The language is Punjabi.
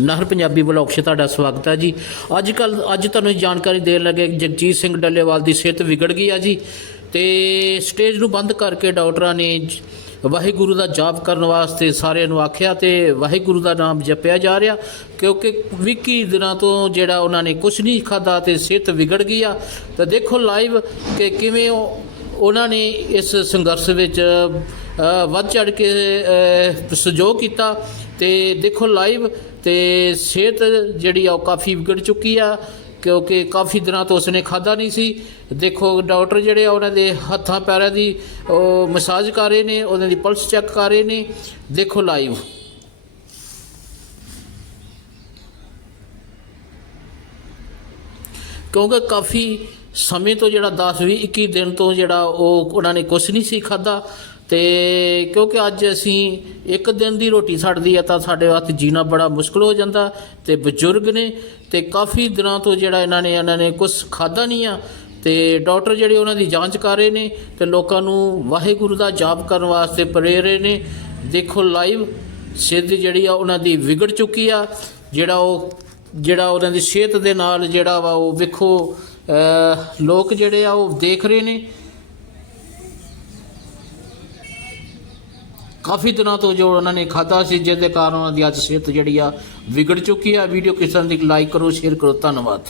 ਨਹਿਰ ਪੰਜਾਬੀ ਬਲੌਗ 'ਚ ਤੁਹਾਡਾ ਸਵਾਗਤ ਹੈ ਜੀ। ਅੱਜ ਕੱਲ ਅੱਜ ਤੁਹਾਨੂੰ ਜਾਣਕਾਰੀ ਦੇਣ ਲੱਗੇ ਜਗਜੀਤ ਸਿੰਘ ਡੱਲੇਵਾਲ ਦੀ ਸਿਹਤ ਵਿਗੜ ਗਈ ਆ ਜੀ। ਤੇ ਸਟੇਜ ਨੂੰ ਬੰਦ ਕਰਕੇ ਡਾਕਟਰਾਂ ਨੇ ਵਾਹਿਗੁਰੂ ਦਾ ਜਾਪ ਕਰਨ ਵਾਸਤੇ ਸਾਰਿਆਂ ਨੂੰ ਆਖਿਆ ਤੇ ਵਾਹਿਗੁਰੂ ਦਾ ਨਾਮ ਜਪਿਆ ਜਾ ਰਿਹਾ, ਕਿਉਂਕਿ 21 ਦਿਨਾਂ ਤੋਂ ਜਿਹੜਾ ਉਹਨਾਂ ਨੇ ਕੁਝ ਨਹੀਂ ਖਾਦਾ ਤੇ ਸਿਹਤ ਵਿਗੜ ਗਈ ਆ। ਤਾਂ ਦੇਖੋ ਲਾਈਵ ਕਿ ਕਿਵੇਂ ਉਹ ਉਹਨਾਂ ਨੇ ਇਸ ਸੰਘਰਸ਼ ਵਿੱਚ ਵੱਧ ਚੜ ਕੇ ਸਹਿਯੋਗ ਕੀਤਾ ਤੇ ਦੇਖੋ ਲਾਈਵ ਤੇ ਸਿਹਤ ਜਿਹੜੀ ਆ ਉਹ ਕਾਫੀ ਵਿਗੜ ਚੁੱਕੀ ਆ, ਕਿਉਂਕਿ ਕਾਫੀ ਦਿਨਾਂ ਤੋਂ ਉਸਨੇ ਖਾਦਾ ਨਹੀਂ ਸੀ। ਦੇਖੋ ਡਾਕਟਰ ਜਿਹੜੇ ਆ ਉਹਨਾਂ ਦੇ ਹੱਥਾਂ ਪੈਰਾਂ ਦੀ ਉਹ ਮਸਾਜ ਕਰ ਰਹੇ ਨੇ, ਉਹਨਾਂ ਦੀ ਪਲਸ ਚੈੱਕ ਕਰ ਰਹੇ ਨੇ। ਦੇਖੋ ਲਾਈਵ। ਕਿਉਂਕਿ ਕਾਫੀ ਸਮੇਂ ਤੋਂ ਜਿਹੜਾ 10 20 21 ਦਿਨ ਤੋਂ ਜਿਹੜਾ ਉਹ ਉਹਨਾਂ ਨੇ ਕੁਝ ਨਹੀਂ ਸੀ ਖਾਦਾ ਤੇ ਕਿਉਂਕਿ ਅੱਜ ਅਸੀਂ ਇੱਕ ਦਿਨ ਦੀ ਰੋਟੀ ਛੱਡਦੀ ਆ ਤਾਂ ਸਾਡੇ ਵਾਸਤੇ ਜੀਣਾ ਬੜਾ ਮੁਸ਼ਕਲ ਹੋ ਜਾਂਦਾ ਤੇ ਬਜ਼ੁਰਗ ਨੇ ਤੇ ਕਾਫੀ ਦਿਨਾਂ ਤੋਂ ਜਿਹੜਾ ਇਹਨਾਂ ਨੇ ਇਹਨਾਂ ਨੇ ਕੁਝ ਖਾਦਾ ਨਹੀਂ ਆ। ਤੇ ਡਾਕਟਰ ਜਿਹੜੇ ਉਹਨਾਂ ਦੀ ਜਾਂਚ ਕਰ ਰਹੇ ਨੇ ਤੇ ਲੋਕਾਂ ਨੂੰ ਵਾਹਿਗੁਰੂ ਦਾ ਜਾਪ ਕਰਨ ਵਾਸਤੇ ਪ੍ਰੇਰ ਰਹੇ ਨੇ। ਦੇਖੋ ਲਾਈਵ ਸਿੱਧ ਜਿਹੜੀ ਆ ਉਹਨਾਂ ਦੀ ਵਿਗੜ ਚੁੱਕੀ ਆ। ਜਿਹੜਾ ਉਹ, ਜਿਹੜਾ ਉਹਨਾਂ ਦੀ ਸਿਹਤ ਦੇ ਨਾਲ ਜਿਹੜਾ ਵਾ ਉਹ ਵੇਖੋ ਲੋਕ ਜਿਹੜੇ ਆ ਉਹ ਦੇਖ ਰਹੇ ਨੇ। ਕਾਫੀ ਦਿਨਾਂ ਤੋਂ ਜੋ ਉਹਨਾਂ ਨੇ ਖਾਦਾ ਸੀ, ਜਿਹਦੇ ਕਾਰਨ ਉਹਨਾਂ ਦੀ ਅੱਜ ਸਿਹਤ ਜਿਹੜੀ ਆ ਵਿਗੜ ਚੁੱਕੀ ਆ। ਵੀਡੀਓ ਕਿਸ ਤਰ੍ਹਾਂ ਦੀ ਲਾਈਕ ਕਰੋ ਸ਼ੇਅਰ ਕਰੋ। ਧੰਨਵਾਦ।